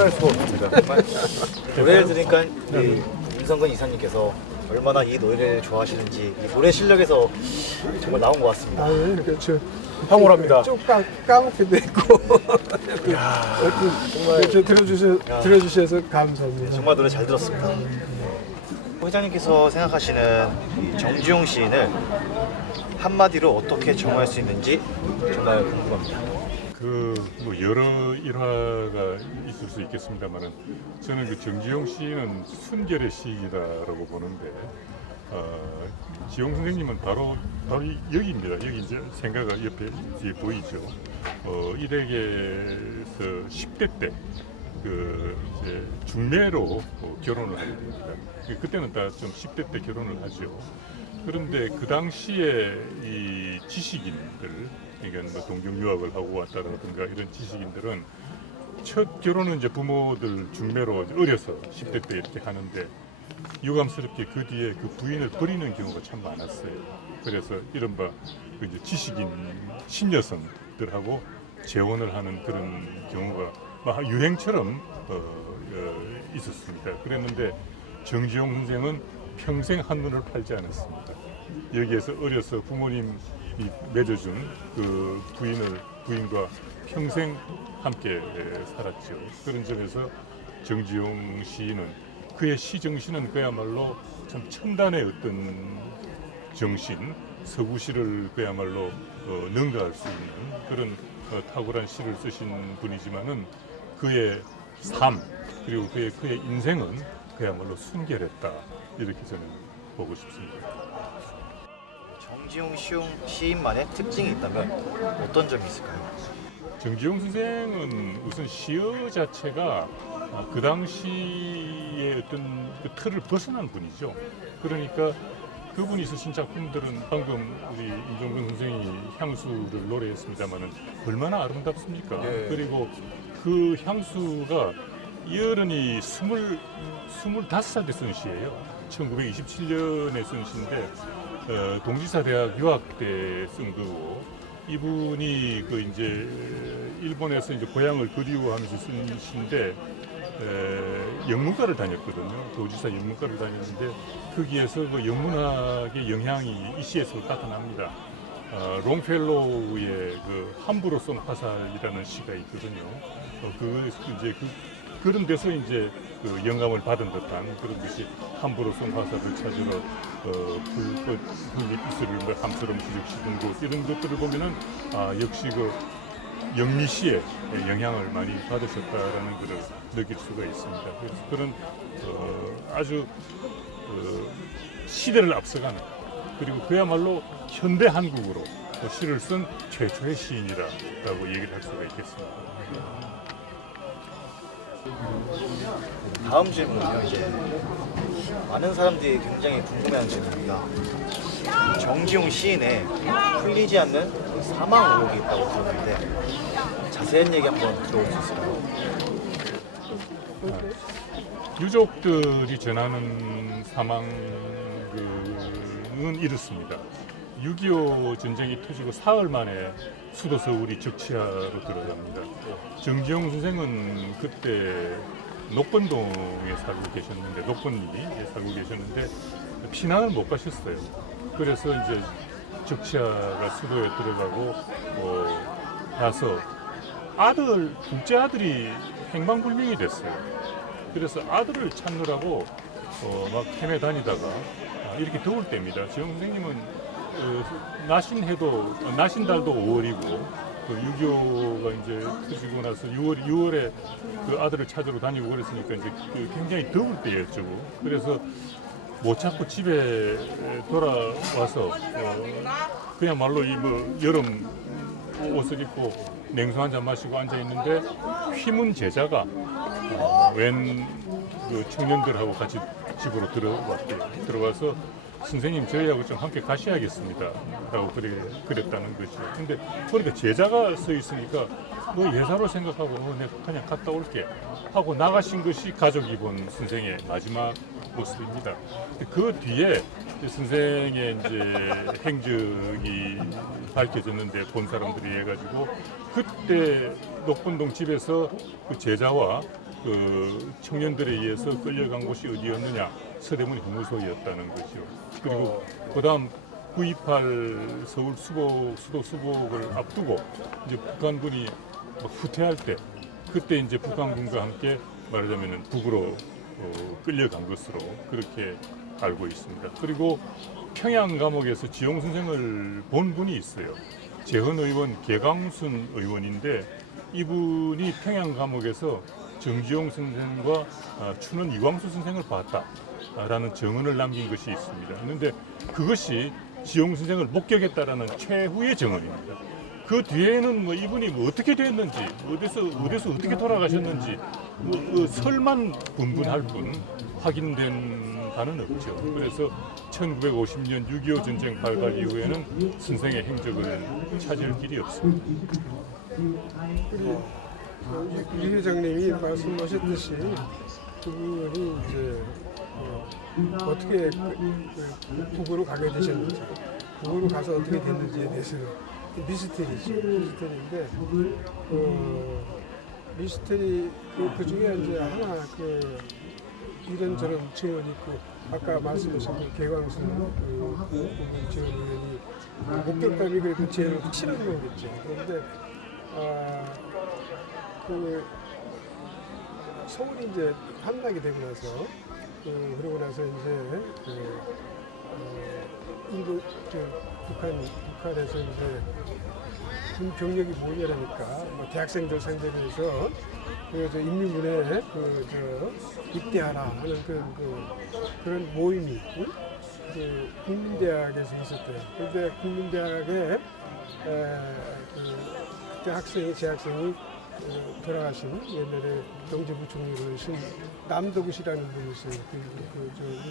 표현할 수가 없습니다. 정말 노래를 들으니까 우리 임성근 이사님께서 얼마나 이 노래를 좋아하시는지 이 노래 실력에서 정말 나온 것 같습니다. 이렇게 황홀합니다. 쭉 까먹게 됐고. 정말 들어주셔서 감사합니다. 정말 노래 잘 들었습니다. 회장님께서 생각하시는 이 정지용 시인을 한마디로 어떻게 정할 수 있는지 정말 궁금합니다. 뭐 여러 일화가 있을 수 있겠습니다만은 저는 그 정지용 시인은 순결의 시인이다라고 보는데 지용 선생님은 바로 여기입니다. 여기 이제 생가가 옆에 뒤에 보이죠. 일에게서 10대 때 그 이제 중매로 결혼을 하게 됩니다. 그때는 다 좀 10대 때 결혼을 하죠. 그런데 그 당시에 이 지식인들, 그러니까 뭐 동경 유학을 하고 왔다라든가 이런 지식인들은 첫 결혼은 이제 부모들 중매로 어려서 10대 때 이렇게 하는데 유감스럽게 그 뒤에 그 부인을 버리는 경우가 참 많았어요. 그래서 이른바 그 이제 지식인 신여성들하고 재혼을 하는 그런 경우가 막 유행처럼 있었습니다. 그랬는데 정지용 선생은 평생 한눈을 팔지 않았습니다. 여기에서 어려서 부모님이 맺어준 그 부인과 평생 함께 살았죠. 그런 점에서 정지용 시인은 그의 시 정신은 그야말로 참 첨단의 어떤 정신, 서구시를 그야말로 능가할 수 있는 그런 탁월한 시를 쓰신 분이지만은 그의 삶 그리고 그의 인생은 그야말로 순결했다 이렇게 저는 보고 싶습니다. 정지용 시인만의 특징이 있다면 어떤 점이 있을까요? 정지용 선생은 우선 시어 자체가 그 당시의 어떤 그 틀을 벗어난 분이죠. 그러니까 그분이 쓰신 작품들은 방금 우리 임종근 선생이 향수를 노래했습니다마는 얼마나 아름답습니까? 네. 그리고 그 향수가 이어른이 25살 때 쓴 시예요. 1927년에 쓴 시인데 동지사 대학 유학 때 쓴 거고 이분이 그 이제 일본에서 이제 고향을 그리워하면서 쓴 시인데 영문과를 다녔거든요. 도지사 영문과를 다녔는데 거기에서 그 영문학의 영향이 이 시에서 나타납니다. 롱펠로우의 그 함부로 쏜 화살이라는 시가 있거든요. 그런 데서 이제 그 영감을 받은 듯한 그런 것이 함부로 쏜 화살을 찾으러 흙밑 이슬을 함처럼 지적시던 곳 이런 것들을 보면은 역시 그 영미시의 영향을 많이 받으셨다라는 것을 느낄 수가 있습니다. 그래서 그런 아주 시대를 앞서가는 그리고 그야말로 현대 한국으로 시를 쓴 최초의 시인이라고 얘기를 할 수가 있겠습니다. 다음 질문은요. 이제 많은 사람들이 굉장히 궁금해하는 질문입니다. 정지용 시인의 풀리지 않는 그 사망 의혹이 있다고 들었는데 자세한 얘기 한번 들어볼 수 있을까요? 유족들이 전하는 사망은 이렇습니다. 6.25 전쟁이 터지고 사흘 만에 수도 서울이 적치하로 들어갑니다. 정지용 선생은 그때 녹번동에 살고 계셨는데 녹번리에 살고 계셨는데 피난을 못 가셨어요. 그래서 이제 적치하가 수도에 들어가고 나서 둘째 아들이 행방불명이 됐어요. 그래서 아들을 찾느라고 막 헤매 다니다가 이렇게 더울 때입니다. 지용 선생님은 나신 달도 5월이고 6.25가 이제 터지고 나서 6월에 그 아들을 찾으러 다니고 그랬으니까 이제 굉장히 더울 때였죠. 그래서 못 찾고 집에 돌아와서 그야말로 이 뭐 여름 옷을 입고 냉수 한 잔 마시고 앉아 있는데 휘문 제자가 웬 그 청년들하고 같이 집으로 들어와서 선생님 저희하고 좀 함께 가셔야겠습니다 라고 그랬다는 거죠. 근데 그러니까 제자가 서 있으니까 너 예사로 생각하고 내가 그냥 갔다 올게 하고 나가신 것이 가족이 본 선생의 마지막 모습입니다. 그 뒤에 선생의 이제 행적이 밝혀졌는데 본 사람들이 해가지고 그때도 녹본동 집에서 그 제자와 그 청년들에 의해서 끌려간 곳이 어디였느냐? 서대문 형무소였다는 것이요. 그리고 그다음 9.28 서울 수도 수복을 앞두고 이제 북한군이 막 후퇴할 때 그때 이제 북한군과 함께 말하자면은 북으로 끌려간 것으로 그렇게 알고 있습니다. 그리고 평양 감옥에서 지용 선생을 본 분이 있어요. 재헌 의원 개강순 의원인데 이분이 평양 감옥에서 정지용 선생과 춘원 이광수 선생을 봤다라는 증언을 남긴 것이 있습니다. 그런데 그것이 지용 선생을 목격했다라는 최후의 증언입니다. 그 뒤에는 뭐 이분이 뭐 어떻게 됐는지, 어디서 어떻게 돌아가셨는지 그 설만 분분할 뿐 확인된 바는 없죠. 그래서 1950년 6.25 전쟁 발발 이후에는 선생의 행적을 찾을 길이 없습니다. 유 회장님이 말씀하셨듯이 그분이 이제 어떻게 북으로 가게 되셨는지, 북으로 가서 어떻게 됐는지에 대해서는 미스터리죠. 미스터리인데 미스터리 그 중에 이제 하나 이런저런 증언이 있고 아까 말씀하신 개광수 전 의원이 목격담이 그래도 제일 확실한 거겠죠. 그런데 서울이 이제 함락이 되고 나서 그러고 나서 이제 인도 북한에서 이제 군 병력이 모여라니까 뭐 대학생들 상대로 해서 인민군에 입대하라 하는 그런 모임이 국민대학에서 있었대요. 그런데 국민대학에 그때 재학생이 돌아가신 옛날에 경제부총리로 하신 남도구시라는 분이 있어요.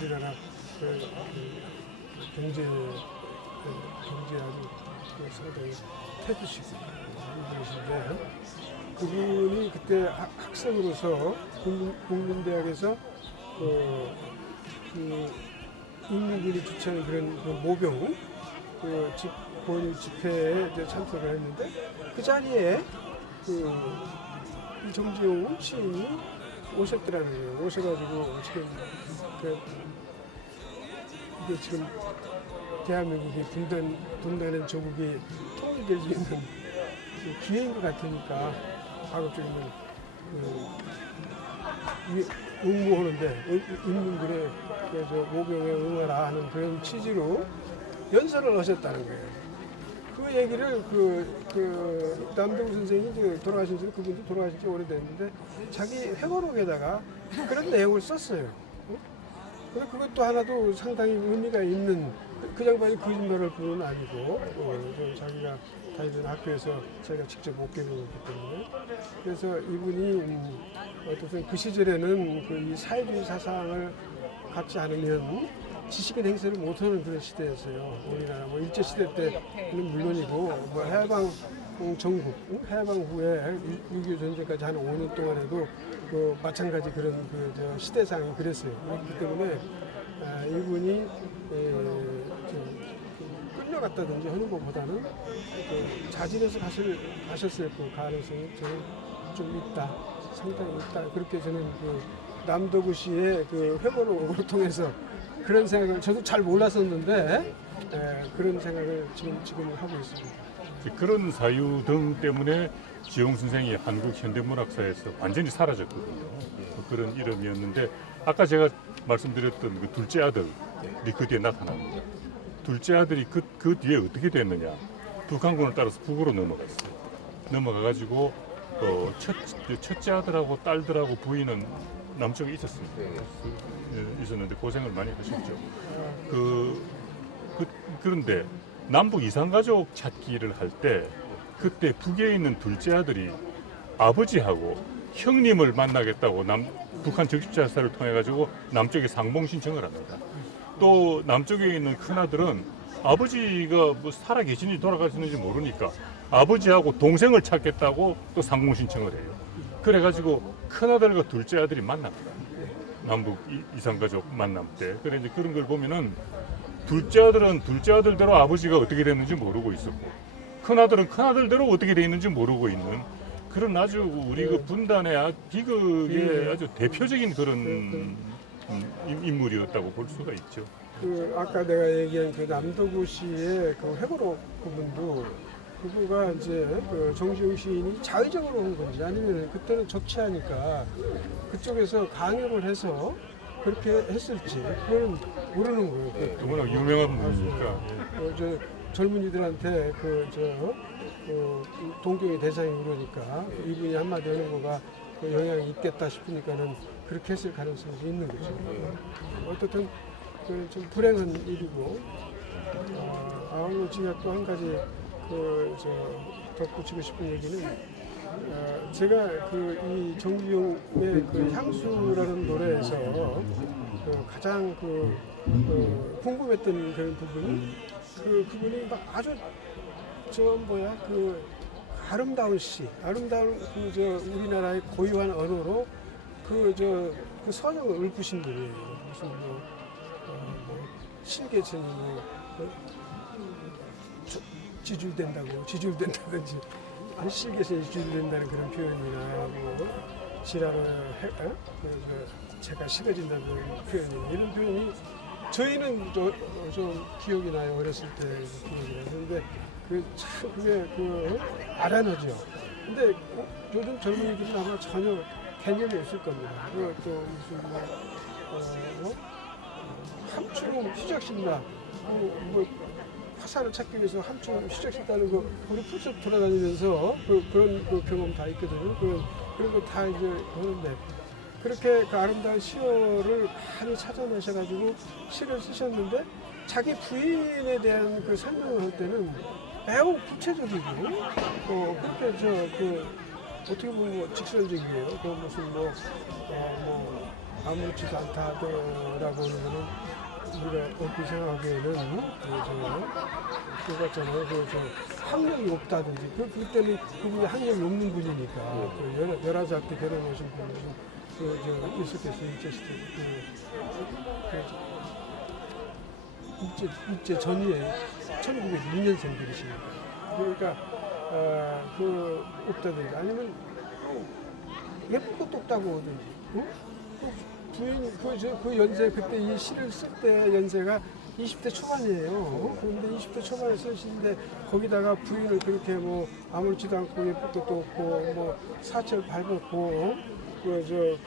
우리나라 경제 아주 상당히 태두시고 분이신데 그분이 그때 학생으로서 국민대학에서 인민군이 주최하는 그런 모병 본인 집회에 이제 참석을 했는데 그 자리에 정지용 시인이 오셨더라는 거예요. 오셔가지고 이게 지금 대한민국이 분단된 조국이 통일될 수 있는 기회인 것 같으니까 가급적이면 응모하는데 인민군의 모병에 응하라 하는 그런 취지로 연설을 하셨다는 거예요. 그 얘기를 남동우 선생이 이제 돌아가신 지 그분도 돌아가신 지 오래됐는데 자기 회고록에다가 그런 내용을 썼어요. 근데 그것도 하나도 상당히 의미가 있는 그 양반이 거짓말을 그건 아니고 자기가 다니던 학교에서 자기가 직접 목격을 했기 때문에 그래서 이분이 어쨌든 그 시절에는 이 사회주의 사상을 갖지 않으면 지식인 행세를 못하는 그런 시대였어요. 우리나라 뭐 일제 시대 때는 물론이고 뭐 해방 전국 해방 후에 6.25 전쟁까지 한 5년 동안에도 마찬가지 그런 시대상이 그랬어요. 그렇기 때문에 이분이 끌려갔다든지 하는 것보다는 자진해서 가셨을 가능성이 저는 좀 있다, 상당히 있다. 그렇게 저는 남도구 씨의 회고록을 통해서 그런 생각을 저도 잘 몰랐었는데 그런 생각을 지금 하고 있습니다. 그런 사유 등 때문에 지용 선생이 한국 현대문학사에서 완전히 사라졌거든요. 그런 이름이었는데 아까 제가 말씀드렸던 그 둘째 아들이 그 뒤에 나타납니다. 둘째 아들이 그 뒤에 어떻게 됐느냐? 북한군을 따라서 북으로 넘어갔어요. 넘어가가지고 첫째 아들하고 딸들하고 부인은 남쪽에 있었습니다. 있었는데 고생을 많이 하셨죠. 그런데 남북 이산가족 찾기를 할 때 그때 북에 있는 둘째 아들이 아버지하고 형님을 만나겠다고 북한 적십자사를 통해 가지고 남쪽에 상봉 신청을 합니다. 또 남쪽에 있는 큰 아들은 아버지가 뭐 살아 계신지 돌아가셨는지 모르니까 아버지하고 동생을 찾겠다고 또 상봉 신청을 해요. 그래가지고 큰 아들과 둘째 아들이 만납니다. 남북 이산가족 만남 때. 그래 이제 그런 걸 보면은 둘째 아들은 둘째 아들대로 아버지가 어떻게 됐는지 모르고 있었고, 큰 아들은 큰 아들대로 어떻게 돼 있는지 모르고 있는 그런 아주 우리 그 분단의 비극의 아주 대표적인 그런 인물이었다고 볼 수가 있죠. 그 아까 내가 얘기한 그 남도구 시의 그 회고록 부분도 그거가 이제 그 정지용 시인이 자의적으로 한 건지 아니면 그때는 적치하니까 그쪽에서 강요를 해서 그렇게 했을지 그건 모르는 거예요. 그 워낙 유명한 분이니까. 저 젊은이들한테 동경의 대상이 그러니까 이분이 한마디 하는 거가 그 영향이 있겠다 싶으니까는 그렇게 했을 가능성이 있는 거죠. 어떻든 그 좀 불행한 일이고 오늘 제가 또 한 가지 덧붙이고 싶은 얘기는 제가 그 이 정기용의 그 향수라는 노래에서 가장 궁금했던 그런 부분이 그분이 막 아주 아름다운 시, 아름다운 우리나라의 고유한 언어로 그 서정을 읊으신 분이에요. 무슨 실개천이 지줄된다든지 실개천이 지줄된다는 그런 표현이나 제가 식어진다는 표현이나 이런 표현이 저희는 좀 기억이 나요. 어렸을 때 기억이 나요. 근데 그게 알아내죠. 근데 요즘 젊은이들은 아마 전혀 개념이 없을 겁니다. 또 무슨 함추로 휘적신다. 화살을 찾기 위해서 함추로 휘적신다는 거 우리 풀숲 돌아다니면서 그런 경험 다 있거든요. 그런 거 다 이제 하는데 그렇게 그 아름다운 시어를 많이 찾아내셔가지고 시를 쓰셨는데 자기 부인에 대한 그 설명을 할 때는 매우 구체적이고 그렇게 어떻게 보면 직설적이에요. 무슨 아무렇지도 않다라고 하는 거는 우리가 얼핏 생각하기에는 같잖아요. 학력이 없다든지 그때는 그분이 학력이 없는 분이니까 열아작 때 결혼하신 분이 있었겠어요. 일제시대 일제 전후에 1902년생들이십니다. 그러니까 없다든지 아니면 예쁜 것도 없다고 하든지 부인 그 연세 그때 이 시를 쓸 때 연세가 20대 초반이에요. 그런데 20대 초반에 쓰시는데 거기다가 부인을 그렇게 아무렇지도 않고 예쁠 것도 없고 사철 밟았고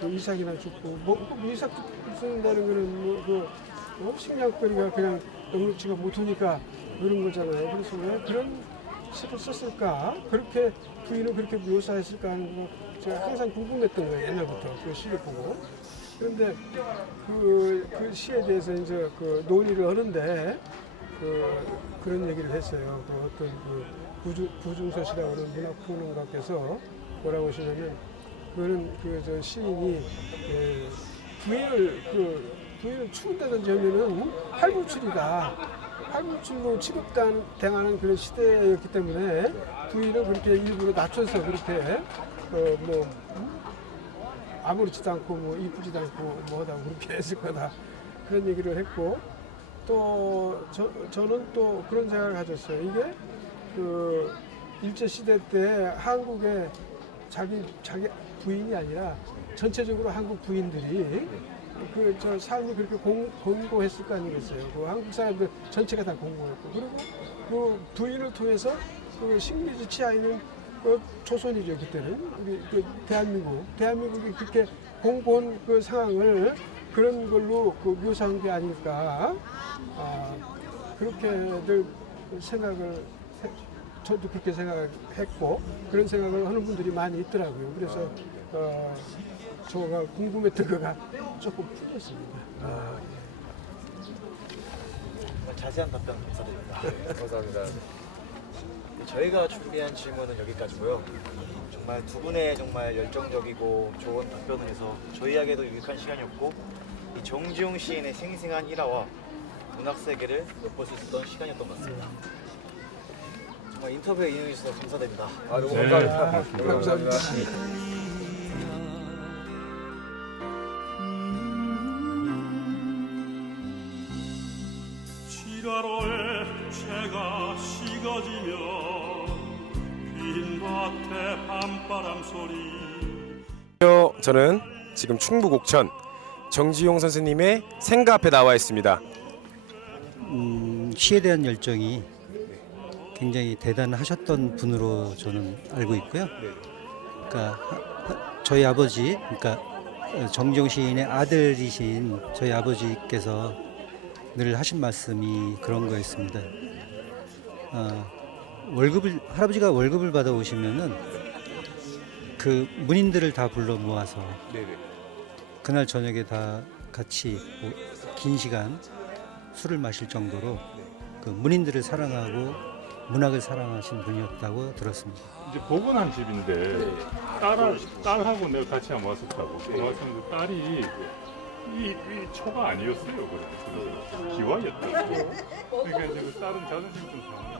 이삭이나 죽고 이삭 쓴다는 거는 식량거리가 그냥 녹록지가 못하니까 그런 거잖아요. 그래서 왜 그런 시를 썼을까? 그렇게 부인을 그렇게 묘사했을까 하는 거 제가 항상 궁금했던 거예요. 옛날부터 그 시를 보고. 그런데 그 시에 대해서 이제 논의를 하는데 그런 얘기를 했어요. 어떤 부중서시라고 하는 문학평론가께서 뭐라고 하시냐면 그거는 시인이 부인을 추운다든지 하면은 할부출이다. 할부출로 취급당하는 그런 시대였기 때문에 부인을 그렇게 일부러 낮춰서 그렇게 아무렇지도 않고 이쁘지도 않고 하다고 그렇게 했을 거다. 그런 얘기를 했고 또 저는 또 그런 생각을 가졌어요. 이게 일제 시대 때 한국에 자기 부인이 아니라 전체적으로 한국 부인들이 삶이 그렇게 공고했을 거 아니겠어요. 한국 사람들 전체가 다 공고했고 그리고 그 부인을 통해서 식민지 치하에는 조선이죠. 그때는 우리 대한민국이 그렇게 공고한 그 상황을 그런 걸로 묘사한 게 아닐까. 그렇게들 생각을 저도 그렇게 생각했고 그런 생각을 하는 분들이 많이 있더라고요. 그래서 제가 궁금했던 거가 조금 풀렸습니다. 자세한 답변 감사드립니다. 감사합니다. 저희가 준비한 질문은 여기까지고요. 정말 두 분의 정말 열정적이고 좋은 답변을 해서 저희에게도 유익한 시간이었고 이 정지용 시인의 생생한 일화와 문학 세계를 엿볼 수 있었던 시간이었던 것 같습니다. 정말 인터뷰에 응해 주셔서 감사드립니다. 너무 네, 감사합니다. 감사합니다. 지가로에 채가 식어지면 빈 밭에 밤바람 소리. 저는 지금 충북 옥천 정지용 선생님의 생가 앞에 나와 있습니다. 시에 대한 열정이 굉장히 대단하셨던 분으로 저는 알고 있고요. 그러니까 저희 아버지, 그러니까 정지용 시인의 아들이신 저희 아버지께서 늘 하신 말씀이 그런 거였습니다. 할아버지가 월급을 받아 오시면은 그 문인들을 다 불러 모아서 그날 저녁에 다 같이 긴 시간 술을 마실 정도로 그 문인들을 사랑하고 문학을 사랑하신 분이었다고 들었습니다. 이제 복원한 집인데 딸하고 내가 같이 한번 왔었다고. 왔었는데 딸이 이 초가 아니었어요. 그래. 기와였다고. 그러니까 이제 그 딸은 자존심 좀 상하고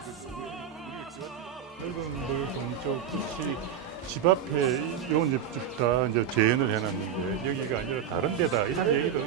여러분들 동쪽 끝이 집 앞에 이혼 집다 이제 재현을 해놨는데 여기가 아니라 다른 데다 이런 얘기도